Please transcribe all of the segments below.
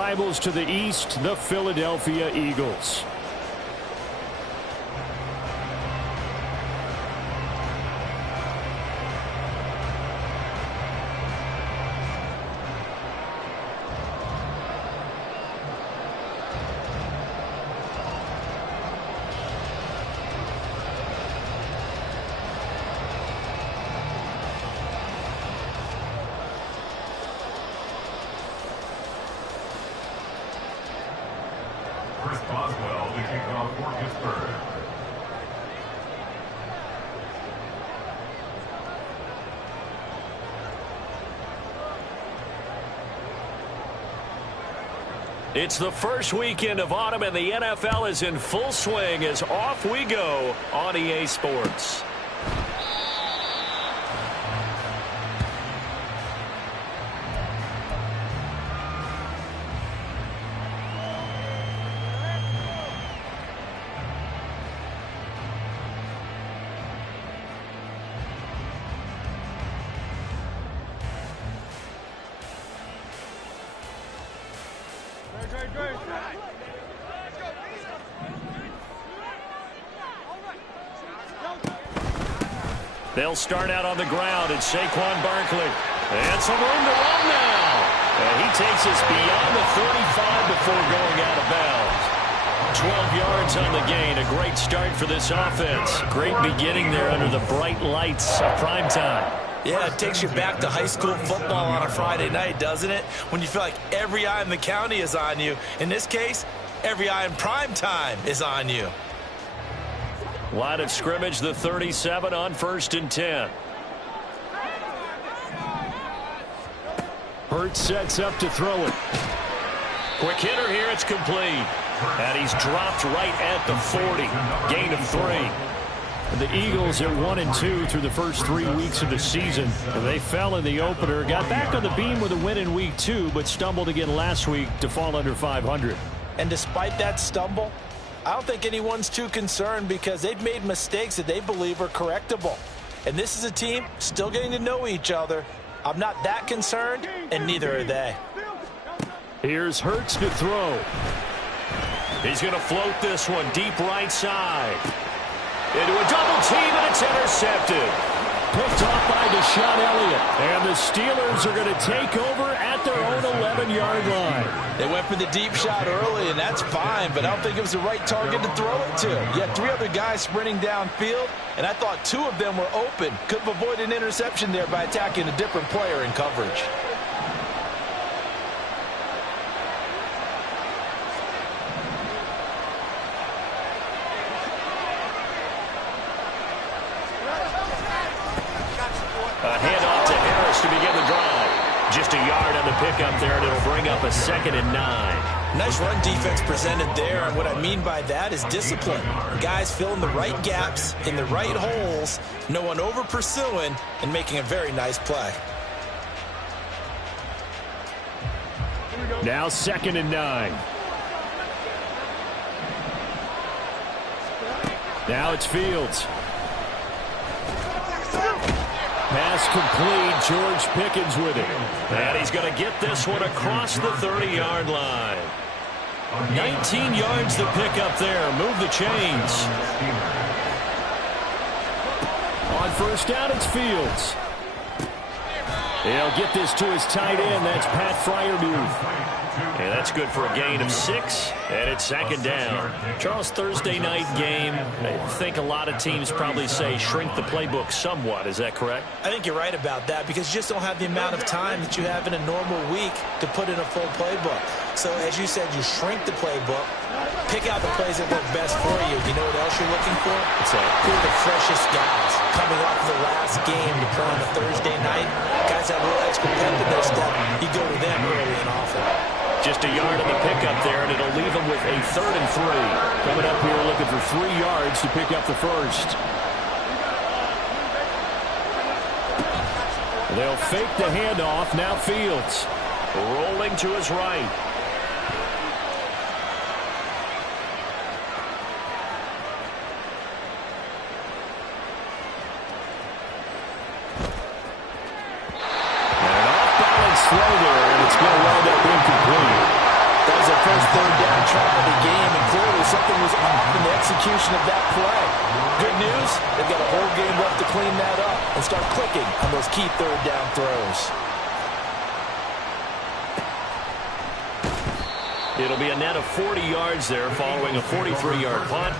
rivals to the east, the Philadelphia Eagles. Chris Boswell to kick off for Pittsburgh. It's the first weekend of autumn, and the NFL is in full swing as off we go on EA Sports. They'll start out on the ground, and Saquon Barkley. And some room to run now. And he takes us beyond the 35 before going out of bounds. 12 yards on the gain. A great start for this offense. Great beginning there under the bright lights of prime time. Yeah, it takes you back to high school football on a Friday night, doesn't it? When you feel like every eye in the county is on you. In this case, every eye in prime time is on you. Line of scrimmage, the 37 on 1st and 10. Hurts sets up to throw it. Quick hitter here, it's complete. And he's dropped right at the 40. Gain of 3. The Eagles are 1-2 through the first 3 weeks of the season. They fell in the opener, got back on the beam with a win in week 2, but stumbled again last week to fall under 500. And despite that stumble, I don't think anyone's too concerned because they've made mistakes that they believe are correctable. And this is a team still getting to know each other. I'm not that concerned, and neither are they. Here's Hurts to throw. He's going to float this one deep right side. Into a double team, and it's intercepted. Picked off by Deshaun Elliott. And the Steelers are going to take over at their own 11-yard line. They went for the deep shot early, and that's fine, but I don't think it was the right target to throw it to. You had 3 other guys sprinting downfield, and I thought 2 of them were open. Could have avoided an interception there by attacking a different player in coverage. A handoff to Harris to begin the drive. Just a yard on the pickup there, and it'll bring up a 2nd and 9. Nice run defense presented there, and what I mean by that is discipline. Guys filling the right gaps in the right holes, no one over pursuing, and making a very nice play. Now 2nd and 9. Now it's Fields. Pass complete. George Pickens with it. And he's going to get this one across the 30-yard line. 19 yards to pick up there. Move the chains. On 1st down, it's Fields. He'll get this to his tight end. That's Pat Freiermuth. And that's good for a gain of 6, and it's 2nd down. Charles, Thursday night game, I think a lot of teams probably say shrink the playbook somewhat. Is that correct? I think you're right about that because you just don't have the amount of time that you have in a normal week to put in a full playbook. So as you said, you shrink the playbook, pick out the plays that work best for you. You know what else you're looking for? What's that? Who are the freshest guys coming off the last game to play on a Thursday night? Guys have a little extra pep in their step. You go to them early and often. Just a yard on the pickup there, and it'll leave them with a 3rd and 3. Coming up here looking for 3 yards to pick up the first. They'll fake the handoff. Now Fields. Rolling to his right. And an off-balance throw there, and it's going to wind up incomplete. third down try of the game, and clearly something was off in the execution of that play. Good news, they've got a whole game left to clean that up and start clicking on those key third down throws. It'll be a net of 40 yards there following a 43-yard punt,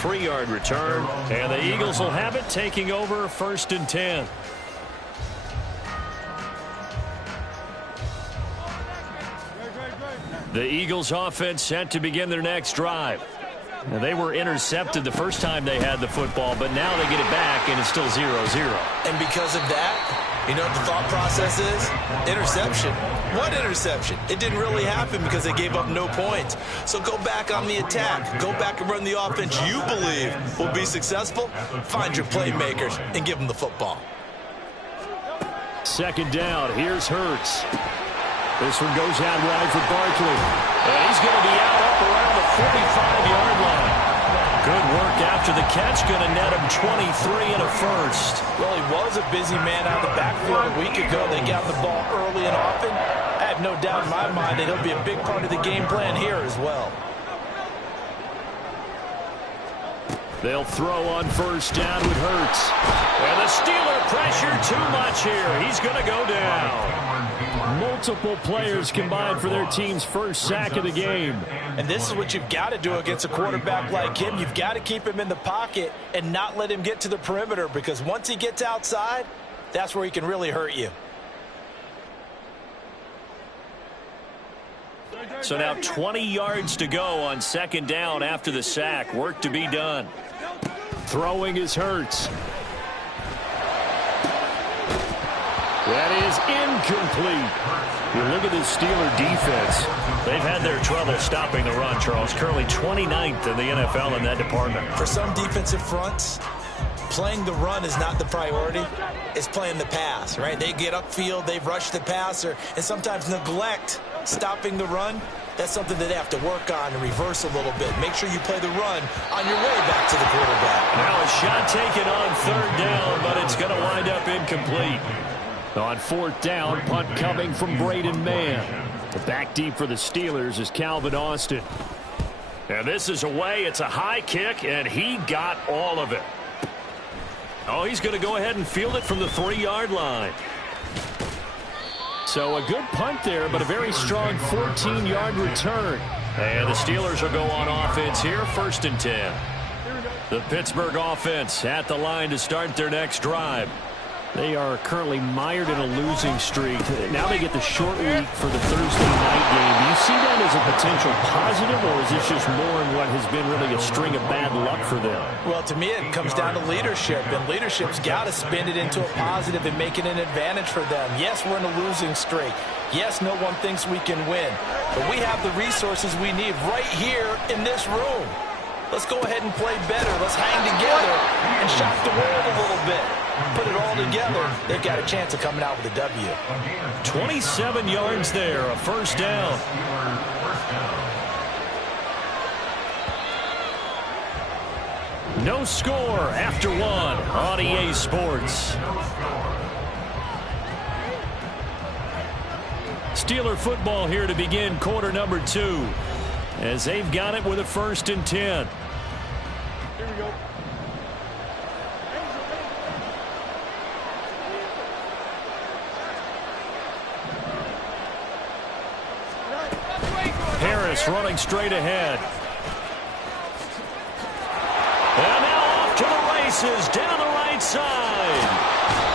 3-yard return, and the Eagles will have it taking over 1st and 10. The Eagles offense set to begin their next drive. Now, they were intercepted the first time they had the football, but now they get it back, and it's still 0-0. And because of that, you know what the thought process is? Interception. What interception? It didn't really happen because they gave up no points. So go back on the attack. Go back and run the offense you believe will be successful. Find your playmakers and give them the football. 2nd down. Here's Hurts. This one goes out wide for Barkley. And he's going to be out up around the 45-yard line. Good work after the catch. Going to net him 23 and a first. Well, he was a busy man out of the backfield a week ago. They got the ball early and often. I have no doubt in my mind that he'll be a big part of the game plan here as well. They'll throw on 1st down with Hurts. And the Steeler pressure too much here. He's going to go down. Multiple players combined for their team's first sack of the game. And this is what you've got to do against a quarterback like him. You've got to keep him in the pocket and not let him get to the perimeter, because once he gets outside, that's where he can really hurt you. So now 20 yards to go on 2nd down after the sack. Work to be done. Throwing is Hurts. That is incomplete. You look at this Steeler defense. They've had their trouble stopping the run, Charles. Currently 29th in the NFL in that department. For some defensive fronts, playing the run is not the priority. It's playing the pass, right? They get upfield, they rush the passer, and sometimes neglect stopping the run. That's something that they have to work on and reverse a little bit. Make sure you play the run on your way back to the quarterback. Now a shot taken on 3rd down, but it's going to wind up incomplete. On 4th down, punt coming from Braden Mann. The back deep for the Steelers is Calvin Austin. And this is away. It's a high kick, and he got all of it. Oh, he's going to go ahead and field it from the 3-yard line. So a good punt there, but a very strong 14-yard return. And the Steelers will go on offense here, 1st and 10. The Pittsburgh offense at the line to start their next drive. They are currently mired in a losing streak. Now they get the short week for the Thursday night game. Do you see that as a potential positive, or is this just more in what has been really a string of bad luck for them? Well, to me, it comes down to leadership, and leadership's got to spin it into a positive and make it an advantage for them. Yes, we're in a losing streak. Yes, no one thinks we can win, but we have the resources we need right here in this room. Let's go ahead and play better. Let's hang together and shock the world a little bit. Put it all together, they've got a chance of coming out with a W. 27 yards there, a 1st down. No score after 1 on EA Sports. Steeler football here to begin quarter number 2, as they've got it with a 1st and 10. Here we go. Harris running straight ahead. And now off to the races down the right side.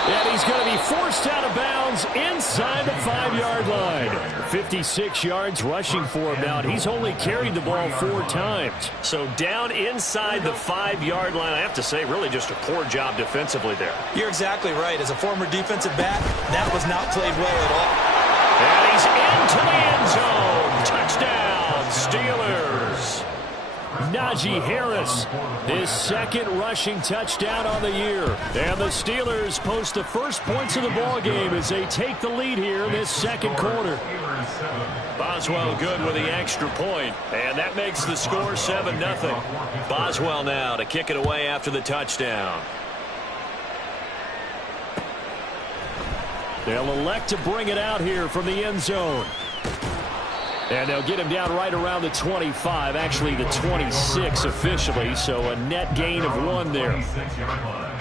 And he's going to be forced out of bounds inside the 5-yard line. 56 yards rushing for him now. And he's only carried the ball 4 times. So down inside the 5-yard line. I have to say, really just a poor job defensively there. You're exactly right. As a former defensive back, that was not played well at all. And he's into the end zone. Touchdown, Steelers. Najee Harris, his 2nd rushing touchdown on the year. And the Steelers post the first points of the ball game as they take the lead here in this 2nd quarter. Boswell good with the extra point, and that makes the score 7-0. Boswell now to kick it away after the touchdown. They'll elect to bring it out here from the end zone. And they'll get him down right around the 25, actually the 26 officially, so a net gain of 1 there. 26-yard line.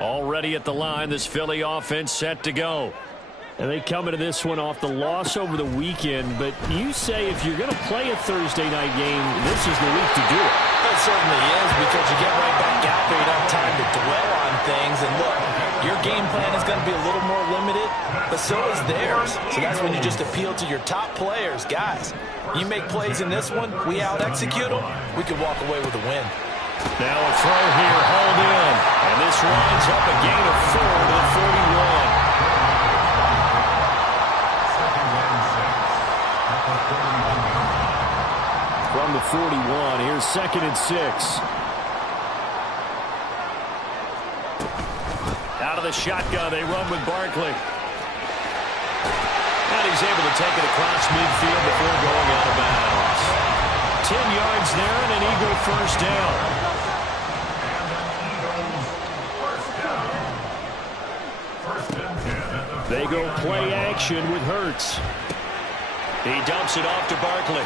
Already at the line, this Philly offense set to go. And they come into this one off the loss over the weekend, but you say if you're going to play a Thursday night game, this is the week to do it. It certainly is, because you get right back out there. You don't have time to dwell on things. And look, your game plan is going to be a little more limited, but so is theirs. So that's when you just appeal to your top players. Guys, you make plays in this one, we out-execute them, we could walk away with a win. Now a throw here, hauled in. And this winds up a gain of 4 to the 41. From the 41, here's 2nd and 6. Out of the shotgun, they run with Barkley. And he's able to take it across midfield before going out of bounds. 10 yards there and an Eagle first down. They go play action with Hurts. He dumps it off to Barkley.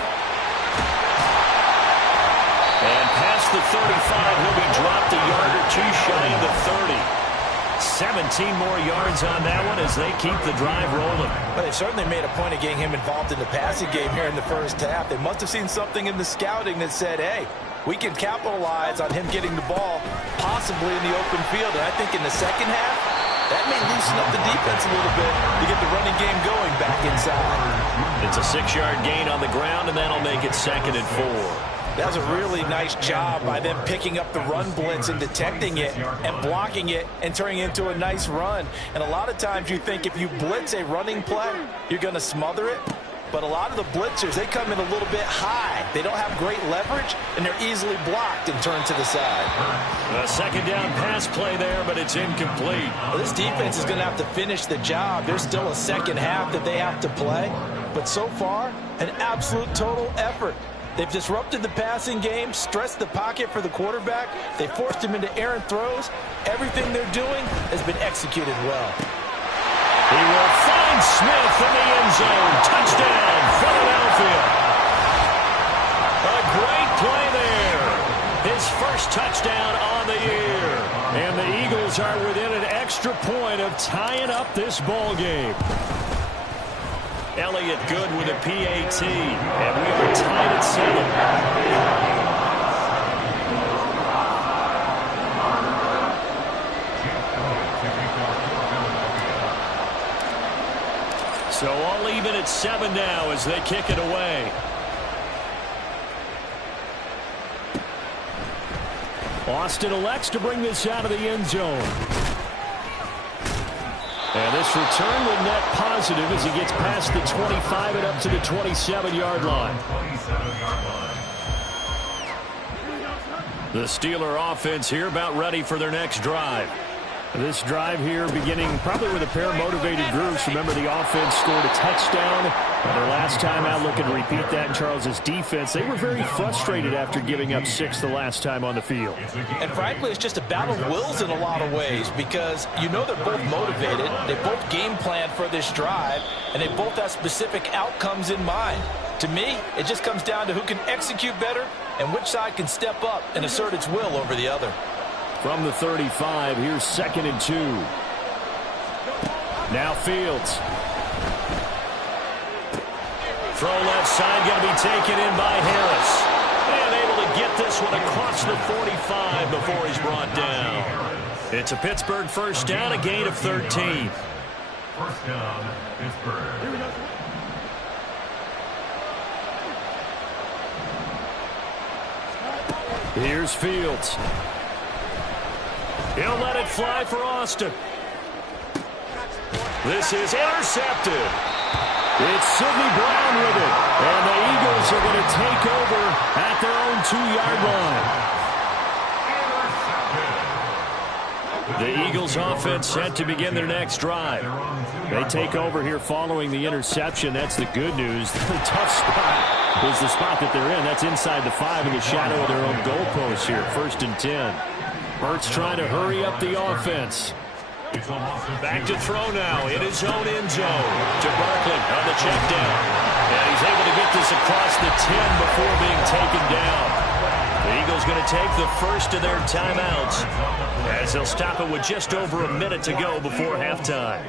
And past the 35, he'll be dropped a yard or 2 shy of the 30. 17 more yards on that one as they keep the drive rolling. Well, they certainly made a point of getting him involved in the passing game here in the first half. They must have seen something in the scouting that said, hey, we can capitalize on him getting the ball possibly in the open field. And I think in the second half, that may loosen up the defense a little bit to get the running game going back inside. It's a 6-yard gain on the ground, and that'll make it 2nd and 4. That was a really nice job by them picking up the run blitz and detecting it and blocking it and turning it into a nice run. And a lot of times you think if you blitz a running play, you're going to smother it. But a lot of the blitzers, they come in a little bit high. They don't have great leverage, and they're easily blocked and turned to the side. A 2nd down pass play there, but it's incomplete. Well, this defense is going to have to finish the job. There's still a second half that they have to play. But so far, an absolute total effort. They've disrupted the passing game, stressed the pocket for the quarterback. They forced him into errant throws. Everything they're doing has been executed well. He will find Smith in the end zone. Touchdown, Philadelphia. A great play there. His first touchdown on the year. And the Eagles are within an extra point of tying up this ball game. Elliott good with a PAT. And we are tied at 7. So all even at 7 now as they kick it away. Austin elects to bring this out of the end zone. And this return will net positive as he gets past the 25 and up to the 27-yard line. The Steeler offense here about ready for their next drive. This drive here beginning probably with a pair of motivated groups. Remember, the offense scored a touchdown. Their last time out, looking to repeat that in Charles's defense. They were very frustrated after giving up 6 the last time on the field. And frankly, it's just a battle of wills in a lot of ways, because you know they're both motivated. They both game plan for this drive, and they both have specific outcomes in mind. To me, it just comes down to who can execute better and which side can step up and assert its will over the other. From the 35, here's 2nd and 2. Now Fields. Throw left side, going to be taken in by Harris. And able to get this one across the 45 before he's brought down. It's a Pittsburgh first down, a gain of 13. First down, Pittsburgh. Here's Fields. He'll let it fly for Austin. This is intercepted. It's Sidney Brown with it. And the Eagles are going to take over at their own 2-yard line. The Eagles offense set to begin their next drive. They take over here following the interception. That's the good news. The tough spot is the spot that they're in. That's inside the 5 in the shadow of their own goalpost here. 1st and 10. Hurts trying to hurry up the offense. Back to throw now in his own end zone to Barkley on the check down. And he's able to get this across the 10 before being taken down. The Eagles going to take the first of their timeouts as they'll stop it with just over a minute to go before halftime.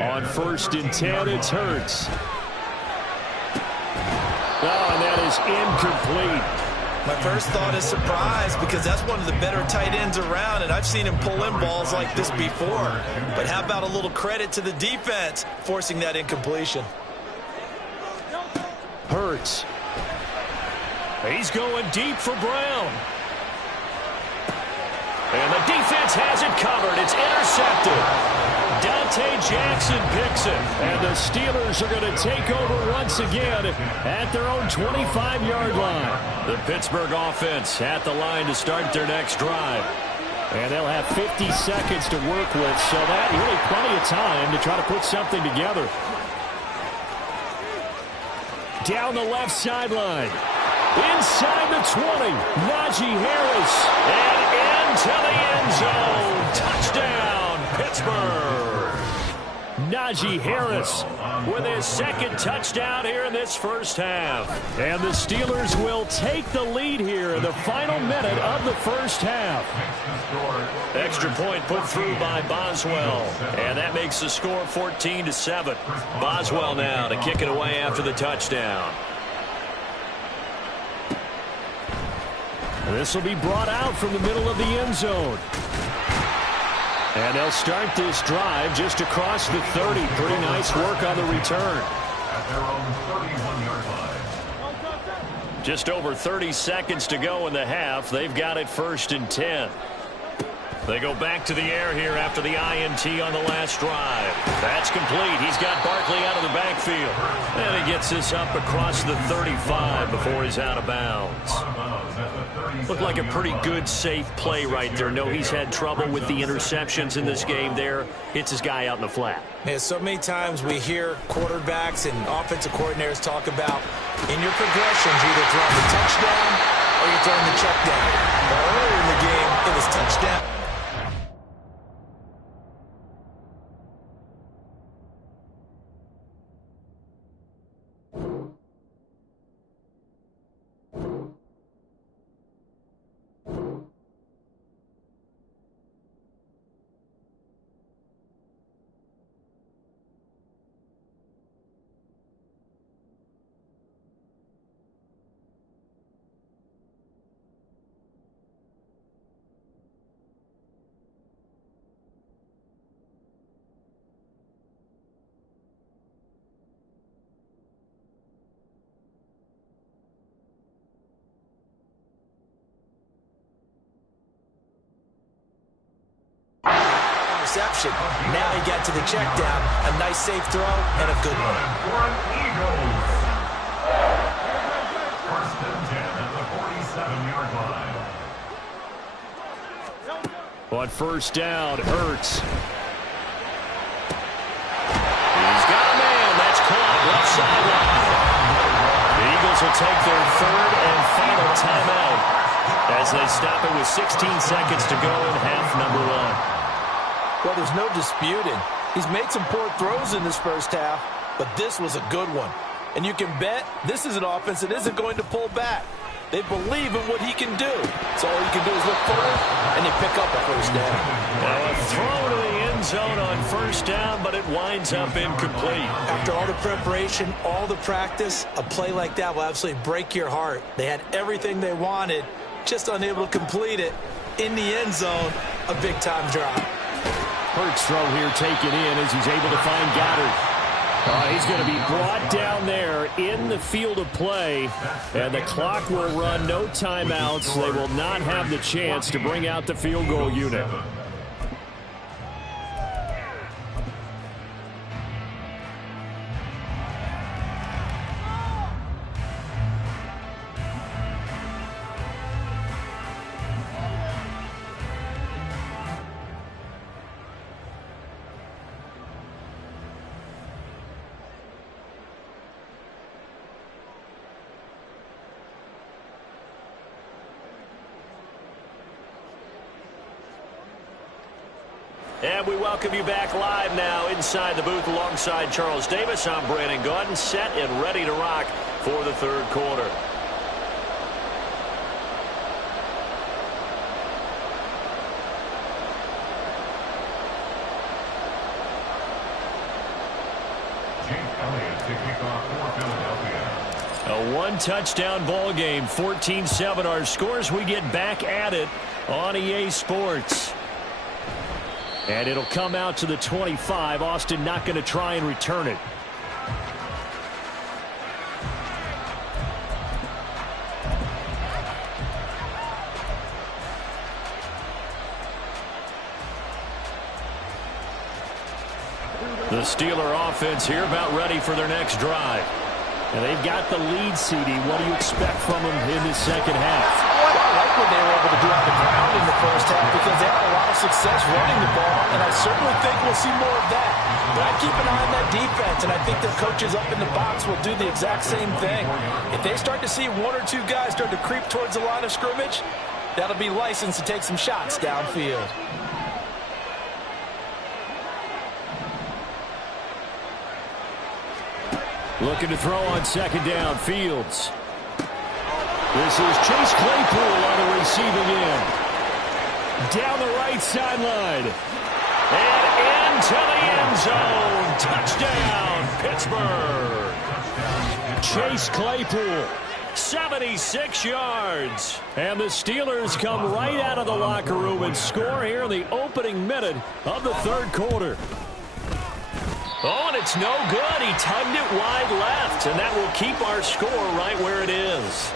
On 1st and 10, it's Hurts. Oh, and that is incomplete. My first thought is surprise because that's one of the better tight ends around, and I've seen him pull in balls like this before. But how about a little credit to the defense forcing that incompletion? Hurts. He's going deep for Brown. And the defense has it covered. It's intercepted. Dante Jackson picks it. And the Steelers are going to take over once again at their own 25-yard line. The Pittsburgh offense at the line to start their next drive. And they'll have 50 seconds to work with, so that really plenty of time to try to put something together. Down the left sideline. Inside the 20, Najee Harris. And into the end zone. Touchdown, Pittsburgh. Najee Harris with his 2nd touchdown here in this first half. And the Steelers will take the lead here in the final minute of the first half. Extra point put through by Boswell. And that makes the score 14-7. Boswell now to kick it away after the touchdown. This will be brought out from the middle of the end zone. And they'll start this drive just across the 30. Pretty nice work on the return. At their own 31-yard line. Just over 30 seconds to go in the half. They've got it 1st and 10. They go back to the air here after the INT on the last drive. That's complete. He's got Barkley out of the backfield. And he gets this up across the 35 before he's out of bounds. Looked like a pretty good, safe play right there. No, he's had trouble with the interceptions in this game there. Hits his guy out in the flat. Yeah, so many times we hear quarterbacks and offensive coordinators talk about in your progressions, you're either throwing the touchdown or you're throwing the check down. But earlier in the game, it was touchdown. Interception. Now he got to the check down. A nice safe throw and a good one. First and 10 at the 47-yard line. On 1st down, Hurts. He's got a man. That's caught left sideline. The Eagles will take their 3rd and final timeout as they stop it with 16 seconds to go in half number 1. Well, there's no disputing. He's made some poor throws in this first half, but this was a good one. And you can bet this is an offense that isn't going to pull back. They believe in what he can do. So all you can do is look forward, and they pick up a first down. Now a throw to the end zone on 1st down, but it winds up incomplete. After all the preparation, all the practice, a play like that will absolutely break your heart. They had everything they wanted, just unable to complete it. In the end zone, a big-time drop. Hurts throw here taken in as he's able to find Goddard. He's going to be brought down there in the field of play, and the clock will run. No timeouts. They will not have the chance to bring out the field goal unit. And we welcome you back live now inside the booth alongside Charles Davis. I'm Brandon Gaudin, set and ready to rock for the third quarter. A one-touchdown ball game, 14-7 our scores. We get back at it on EA Sports. And it'll come out to the 25. Austin not going to try and return it. The Steeler offense here about ready for their next drive. And they've got the lead, CD. What do you expect from them in this second half? I like what they were able to do on the ground in the first half because they had a lot of success running the ball, and I certainly think we'll see more of that. But I keep an eye on that defense, and I think their coaches up in the box will do the exact same thing. If they start to see one or two guys start to creep towards the line of scrimmage, that'll be licensed to take some shots downfield. Looking to throw on second down. Fields. This is Chase Claypool on the receiving end. Down the right sideline. And into the end zone. Touchdown, Pittsburgh. Chase Claypool, 76 yards. And the Steelers come right out of the locker room and score here in the opening minute of the third quarter. Oh, and it's no good. He tugged it wide left, and that will keep our score right where it is.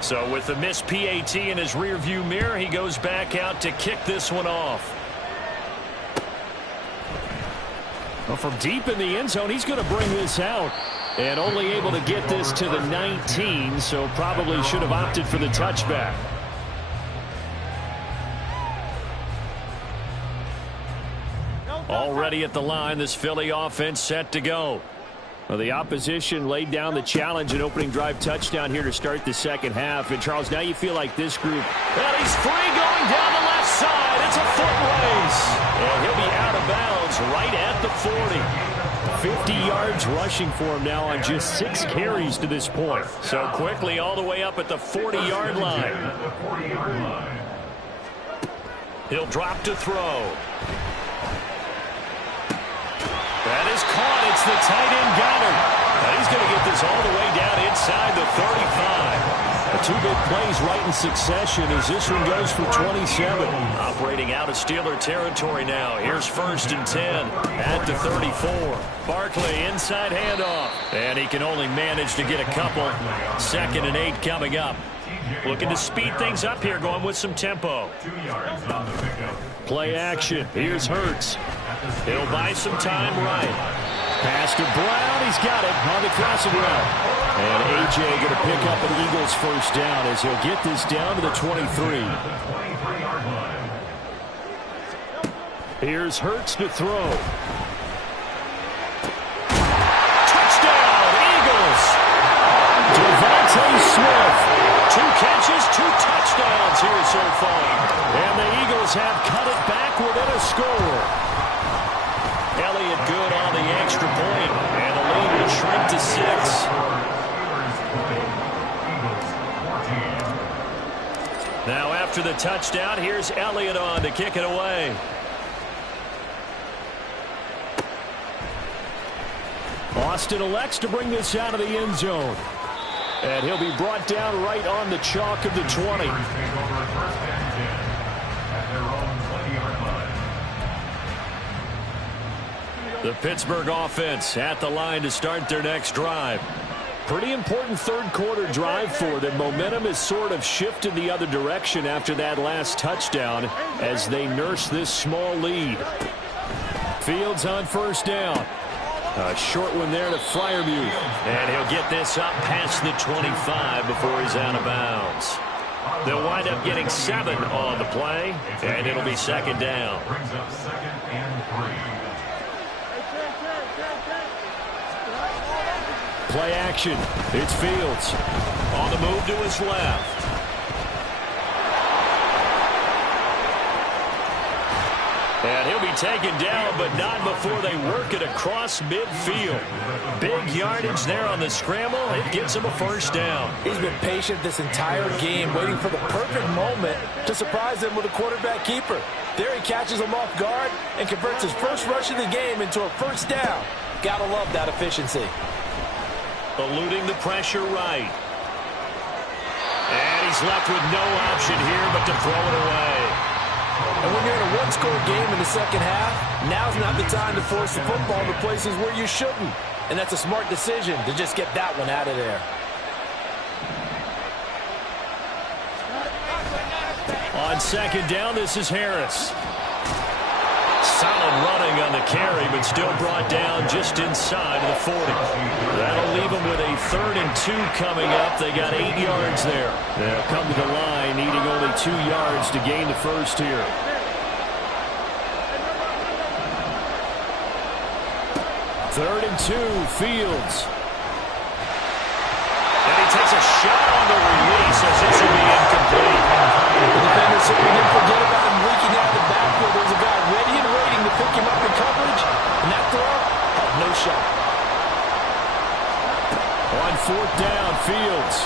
So with the missed PAT in his rearview mirror, he goes back out to kick this one off. Well, from deep in the end zone, he's going to bring this out. And only able to get this to the 19, so probably should have opted for the touchback. Already at the line, this Philly offense set to go. Well, the opposition laid down the challenge and opening drive touchdown here to start the second half. And, Charles, now you feel like this group. Well, he's free going down the left side. It's a foot race. And he'll be out of bounds right at the 40. 50 yards rushing for him now on just 6 carries to this point. So quickly all the way up at the 40-yard line. He'll drop to throw. That is caught. It's the tight end Goddard. And he's going to get this all the way down inside the 35. 2 big plays right in succession as this one goes for 27. Operating out of Steeler territory now. Here's 1st and 10 at the 34. Barkley inside handoff. And he can only manage to get a couple. 2nd and 8 coming up. Looking to speed things up here, going with some tempo. Play action. Here's Hurts. He'll buy some time right. Pass to Brown. He's got it on the crossing route. And A.J. going to pick up an Eagles first down as he'll get this down to the 23. Here's Hurts to throw. Touchdown, Eagles. Devontae Smith. 2 catches, 2 touchdowns here so far. And the Eagles have cut it back within a score. Elliott good on the extra point, and the lead will shrink to 6. Now after the touchdown, here's Elliott on to kick it away. Austin elects to bring this out of the end zone. And he'll be brought down right on the chalk of the 20. The Pittsburgh offense at the line to start their next drive. Pretty important third quarter drive for them. Momentum has sort of shifted the other direction after that last touchdown as they nurse this small lead. Fields on first down. A short one there to Freiermuth. And he'll get this up past the 25 before he's out of bounds. They'll wind up getting 7 on the play, and it'll be 2nd down. Brings up 2nd and 3. Play action. It's Fields. On the move to his left. And he'll be taken down, but not before they work it across midfield. Big yardage there on the scramble. It gets him a first down. He's been patient this entire game, waiting for the perfect moment to surprise them with a quarterback keeper. There he catches him off guard and converts his first rush of the game into a first down. Gotta love that efficiency. Eluding the pressure right. And he's left with no option here but to throw it away. And when you're in a one-score game in the second half, now's not the time to force the football to places where you shouldn't. And that's a smart decision to just get that one out of there. On second down, this is Harris. Solid running on the carry, but still brought down just inside of the 40. That'll leave them with a 3rd and 2 coming up. They got 8 yards there. They'll come to the line, needing only 2 yards to gain the first here. Third and 2, Fields. And he takes a shot on the release as this will be incomplete. The defender certainly didn't forget about him leaking out of the backfield. There's a guy ready and waiting to pick him up in coverage, and that throw had no shot. On 4th down, Fields.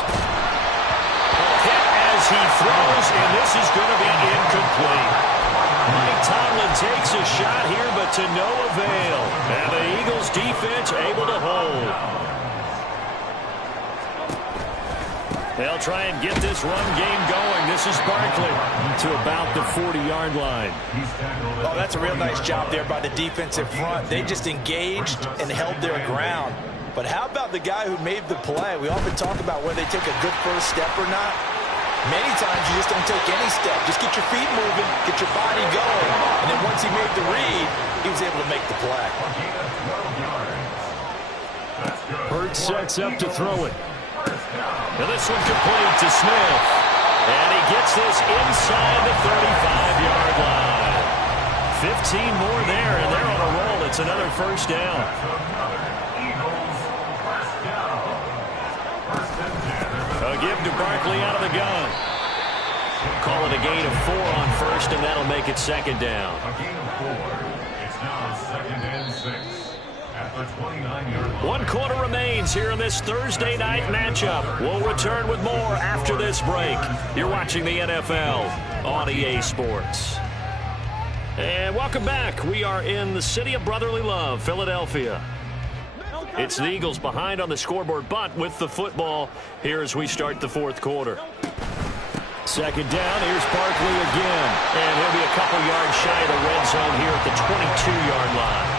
Hit as he throws, and this is going to be incomplete. Mike Tomlin takes a shot here, but to no avail. And the Eagles defense able to hold. They'll try and get this run game going. This is Barkley to about the 40-yard line. Oh, that's a real nice job there by the defensive front. They just engaged and held their ground. But how about the guy who made the play? We often talk about whether they take a good first step or not. Many times you just don't take any step. Just get your feet moving, get your body going. And then once he made the read, he was able to make the play. Hurts sets up to throw it. Now this one complete to Smith. And he gets this inside the 35-yard line. 15 more there, and they're on a roll. It's another first down. A give to Barkley out of the gun. Call it a gain of 4 on first, and that'll make it second down. A gain of 4. It's now 2nd and 6 at the 29-yard line. 1 quarter remains here in this Thursday night matchup. We'll return with more after this break. You're watching the NFL on EA Sports. And welcome back. We are in the city of brotherly love, Philadelphia. It's the Eagles behind on the scoreboard, but with the football here as we start the 4th quarter. Second down, here's Barkley again. And he'll be a couple yards shy of the red zone here at the 22-yard line.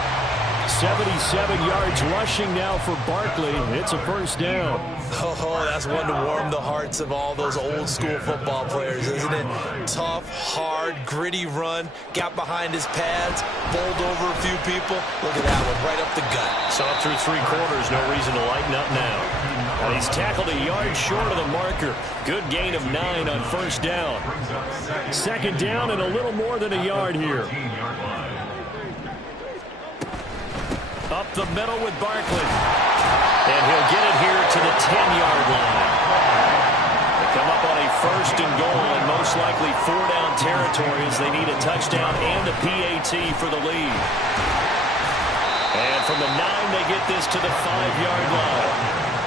77 yards rushing now for Barkley. It's a first down. Oh, that's one to warm the hearts of all those old school football players, isn't it? Tough, hard, gritty run. Got behind his pads, bowled over a few people. Look at that one, right up the gut. Saw through 3 quarters, no reason to lighten up now. And he's tackled a yard short of the marker. Good gain of 9 on first down. Second down and a little more than a yard here. Up the middle with Barkley. And he'll get it here to the 10-yard line. They come up on a first and goal and most likely 4-down territory as they need a touchdown and a PAT for the lead. And from the 9, they get this to the 5-yard line.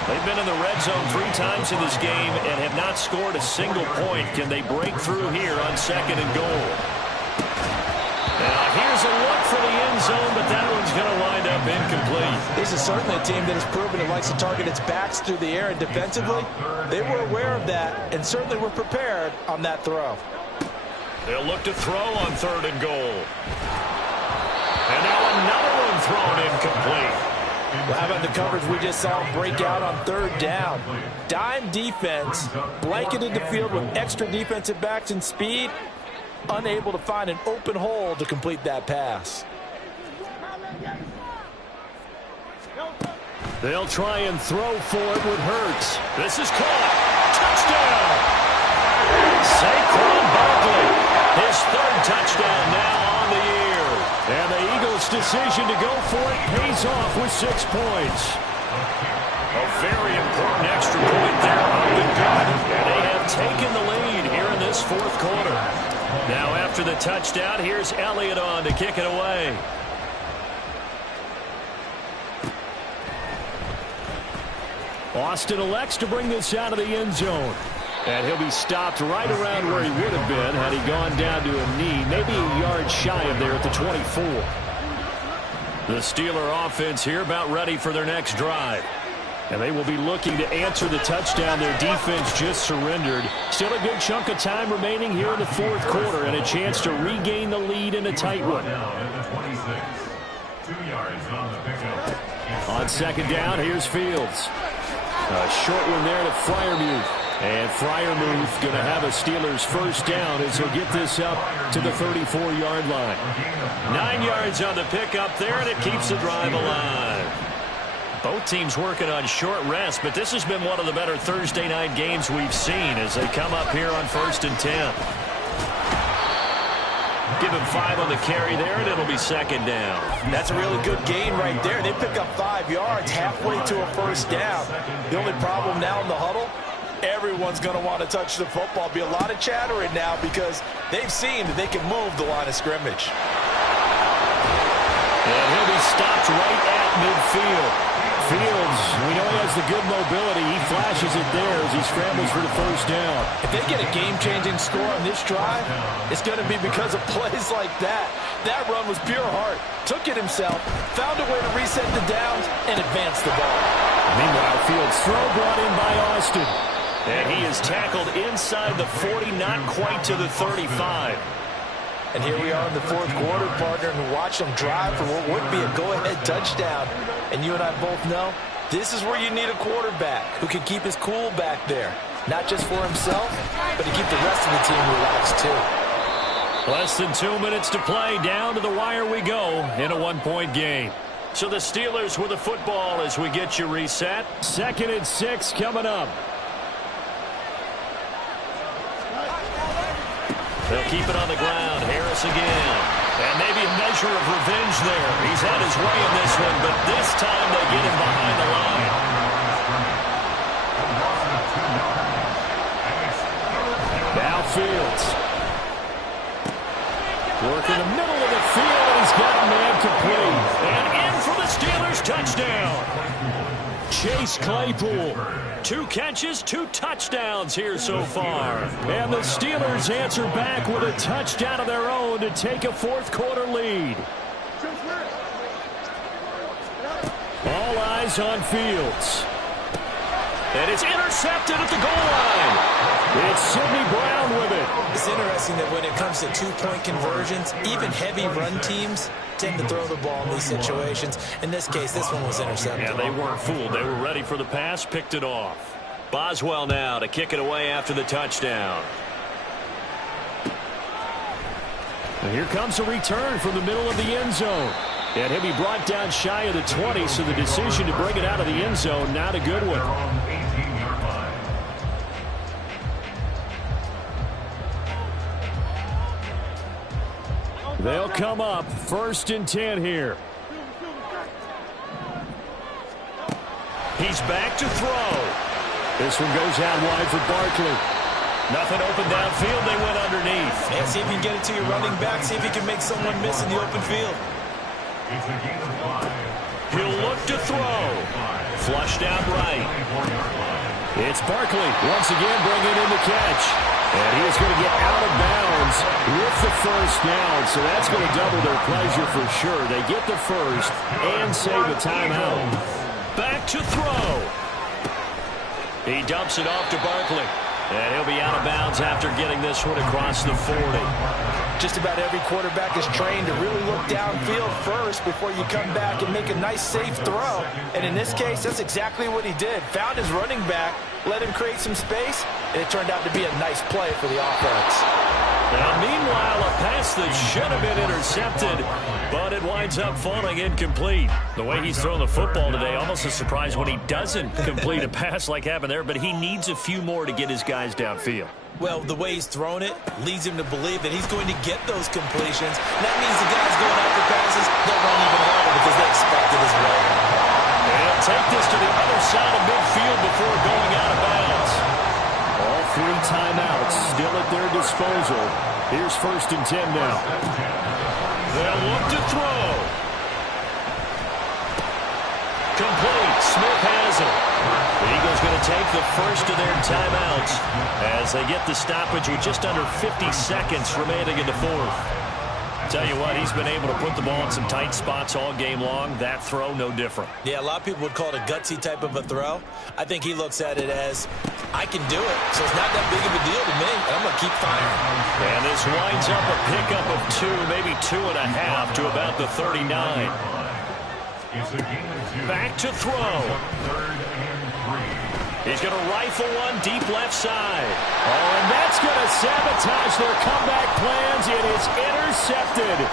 They've been in the red zone 3 times in this game and have not scored a single point. Can they break through here on second and goal? Now here's a look for the end zone, but that one's going to wind up incomplete. This is certainly a team that has proven it likes to target its backs through the air and defensively. They were aware of that and certainly were prepared on that throw. They'll look to throw on 3rd and goal. And now another one thrown incomplete. Well, how about the coverage we just saw break out on 3rd down? Dime defense, blanketed the field with extra defensive backs and speed, unable to find an open hole to complete that pass. They'll try and throw for it with Hurts. This is caught. Touchdown! Saquon Barkley, his 3rd touchdown now on the year. And the Eagles' decision to go for it pays off with 6 points. A very important extra point there up and good. And they have taken the lead here in this 4th quarter. Now after the touchdown. Here's Elliott on to kick it away. Austin elects to bring this out of the end zone. And he'll be stopped right around where he would have been had he gone down to a knee, maybe a yard shy of there at the 24. The Steeler offense here about ready for their next drive. And they will be looking to answer the touchdown their defense just surrendered. Still a good chunk of time remaining here in the fourth quarter and a chance to regain the lead in a tight one. On second down, here's Fields. A short one there to Freiermuth. And Freiermuth going to have a Steelers first down as he'll get this up to the 34-yard line. 9 yards on the pickup there, and it keeps the drive alive. Both teams working on short rest, but this has been one of the better Thursday night games we've seen as they come up here on 1st and 10. Give him 5 on the carry there, and it'll be second down. That's a really good gain right there. They pick up 5 yards halfway to a first down. The only problem now in the huddle, everyone's going to want to touch the football. Be a lot of chattering now because they've seen that they can move the line of scrimmage. And he'll be stopped right at midfield. Fields, we know he has the good mobility. He flashes it there as he scrambles for the first down. If they get a game-changing score on this drive, it's going to be because of plays like that. That run was pure heart. Took it himself, found a way to reset the downs, and advance the ball. Meanwhile, Fields' throw brought in by Austin. And he is tackled inside the 40, not quite to the 35. And here we are in the fourth quarter, partner, and watch them drive for what would be a go-ahead touchdown. And you and I both know this is where you need a quarterback who can keep his cool back there. Not just for himself, but to keep the rest of the team relaxed too. Less than 2 minutes to play. Down to the wire we go in a one-point game. So the Steelers with the football as we get you reset. 2nd and 6 coming up. They'll keep it on the ground. Harris again. And maybe a measure of revenge there. He's had his way in this one, but this time they get him behind the line. Now Fields. Work in the middle of the field, and he's got a man complete. And in for the Steelers touchdown. Chase Claypool. 2 catches, 2 touchdowns here so far. And the Steelers answer back with a touchdown of their own to take a fourth quarter lead. All eyes on Fields. And it's intercepted at the goal line. It's Sidney Brown with it. It's interesting that when it comes to two-point conversions, even heavy run teams tend to throw the ball in these situations. In this case, this one was intercepted. Yeah, they weren't fooled. They were ready for the pass, picked it off. Boswell now to kick it away after the touchdown. And here comes a return from the middle of the end zone. And he'll be brought down shy of the 20, so the decision to bring it out of the end zone, not a good one. They'll come up 1st and 10 here. He's back to throw. This one goes out wide for Barkley. Nothing open downfield. They went underneath. And see if you can get it to your running back. See if you can make someone miss in the open field. He'll look to throw. Flushed out right. It's Barkley once again bringing in the catch. And he is going to get out of bounds with the first down. So that's going to double their pleasure for sure. They get the first and save a timeout. Back to throw. He dumps it off to Barkley. And he'll be out of bounds after getting this one across the 40. Just about every quarterback is trained to really look downfield first before you come back and make a nice, safe throw. And in this case, that's exactly what he did. Found his running back, let him create some space, and it turned out to be a nice play for the offense. Now, meanwhile, a pass that should have been intercepted, but it winds up falling incomplete. The way he's thrown the football today, almost a surprise when he doesn't complete a pass like happened there, but he needs a few more to get his guys downfield. Well, the way he's thrown it leads him to believe that he's going to get those completions. And that means the guys going after passes, they'll run even harder because they expect it as well. And he'll take this to the other side of midfield before going out of bounds. All 3 timeouts still at their disposal. Here's 1st and 10 now. They'll look to throw. Complete. Smith has it. The Eagles going to take the first of their timeouts as they get the stoppage with just under 50 seconds remaining in the 4th. Tell you what, he's been able to put the ball in some tight spots all game long. That throw, no different. Yeah, a lot of people would call it a gutsy type of a throw. I think he looks at it as, I can do it, so it's not that big of a deal to me, and I'm going to keep firing. And this winds up a pickup of 2, maybe 2.5 to about the 39. Back to throw. 3rd and 3. He's going to rifle one deep left side. Oh, and that's going to sabotage their comeback plans. It is intercepted.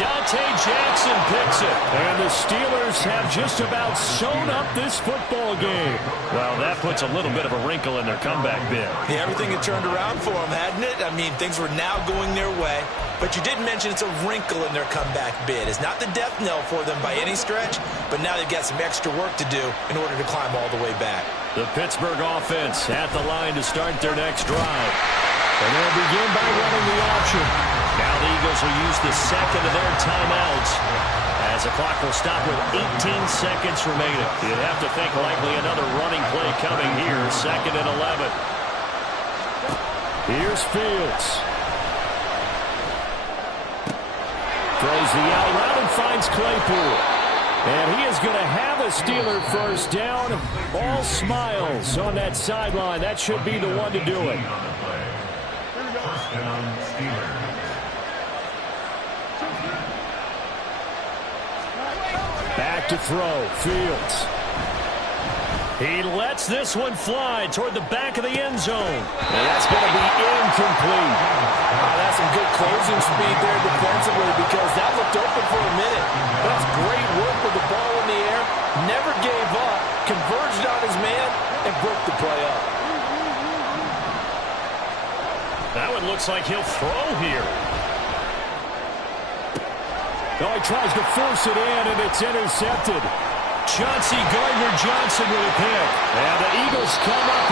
Dante Jackson picks it. And the Steelers have just about sewn up this football game. Well, that puts a little bit of a wrinkle in their comeback bid. Yeah, everything had turned around for them, hadn't it? I mean, things were now going their way. But you did mention it's a wrinkle in their comeback bid. It's not the death knell for them by any stretch, but now they've got some extra work to do in order to climb all the way back. The Pittsburgh offense at the line to start their next drive. And they'll begin by running the option. Now the Eagles will use the second of their timeouts as the clock will stop with 18 seconds remaining. You'd have to think likely another running play coming here, 2nd and 11. Here's Fields. Throws the out route and finds Claypool. And he is going to have a Steeler first down. All smiles on that sideline. That should be the one to do it. First down, Steelers. Back to throw. Fields. He lets this one fly toward the back of the end zone. And that's going to be incomplete. That's some good closing speed there defensively because that looked open for a minute. That's great work with the ball in the air. Never gave up. Converged on his man and broke the play up. That one looks like he'll throw here. Oh, he tries to force it in, and it's intercepted. Chauncey Gardner-Johnson with a pick. And the Eagles come up